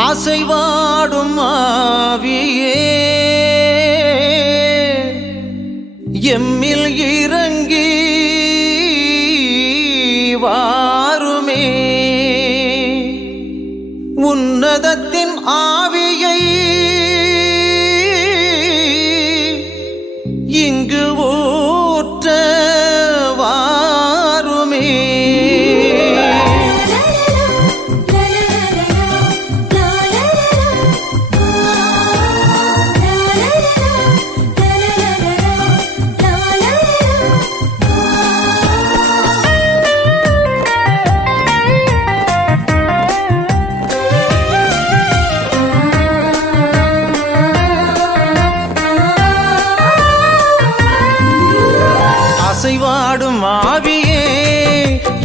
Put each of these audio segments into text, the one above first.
அசைவாடும் ஆவியே. எம்மில் இறங்கி வாருமே. உன்னதத்தின் ஆவி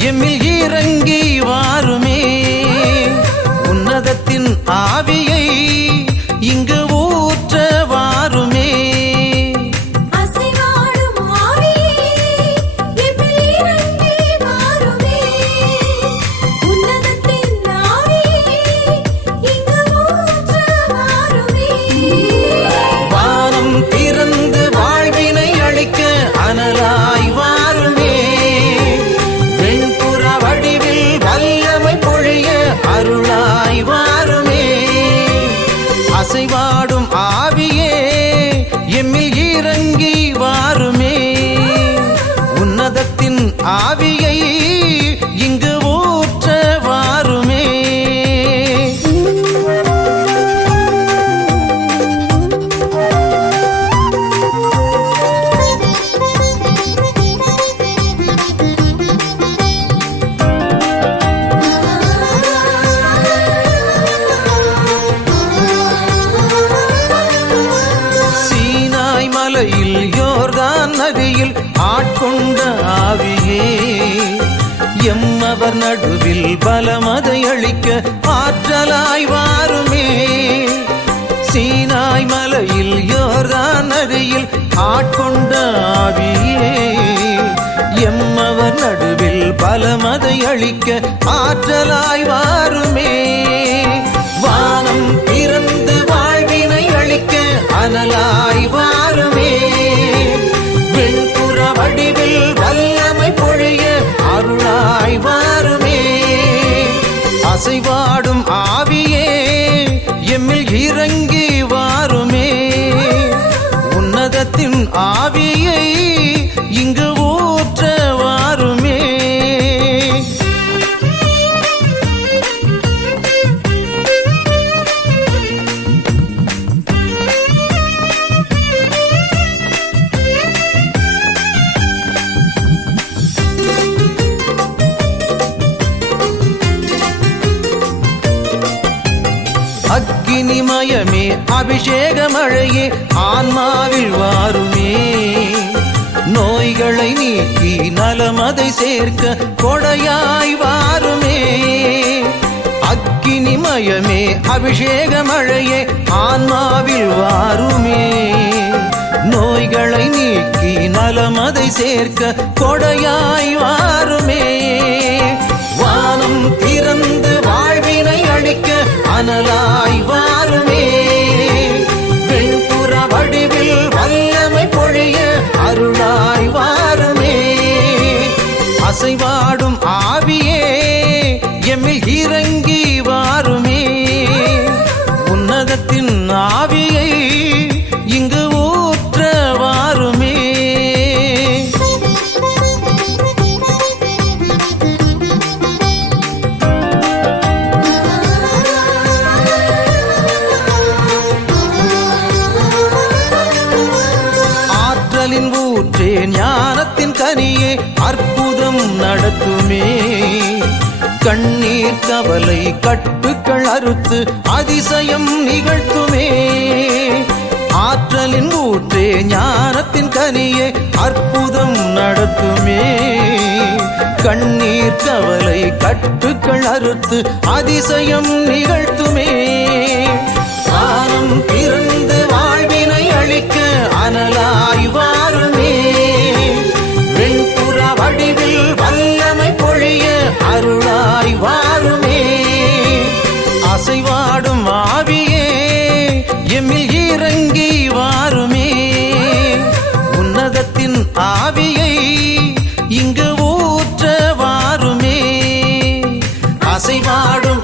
எம்மில் இறங்கி அவர் நடுவில் பலமதை அளிக்க ஆற்றலாய் வாருமே. சீனாய் மலையில் யோர்தான் நதியில் ஆட்கொண்ட ஆவியே. எம்மவர் நடுவில் பலமதை அளிக்க ஆற்றலாய் வாருமே. வானம் பிறந்து வாழ்வினை அளிக்க அனலாய் வாருமே ஆசை வாடும் ஆவியே எம்மில் இறங்கி வாருமே. உன்னதத்தின் ஆவியை அக்கினிமயமே அபிஷேக மழையே ஆன்மாவில் வாருமே. நோய்களை நீக்கி நலமதை சேர்க்க கொடையாய் வாருமே. அக்கினிமயமே அபிஷேக மழையே ஆன்மாவில் வாருமே. நோய்களை நீக்கி நலமதை சேர்க்க கொடையாய் வாருமே. அசைவாடும் ஆவியே எம்மில் இறங்கி வாருமே. உன்னதத்தின் ஆவியை இங்கு ஊற்ற வாருமே. ஆற்றலின் ஊற்றே ஞானத்தின் கனியே நடத்துமே. கண்ணீர் கவலை கட்டுக்கள் அறுத்து அதிசயம் நிகழ்த்துமே. ஆற்றலின் ஊற்றே ஞானத்தின் கனியே அற்புதம் நடத்துமே. கண்ணீர் கவலை கட்டுக்கள் அறுத்து அதிசயம் நிகழ்த்துமே. ஆனம் திறந்து ஆவியை இங்கு ஊற்ற வாருமே அசைவாடும்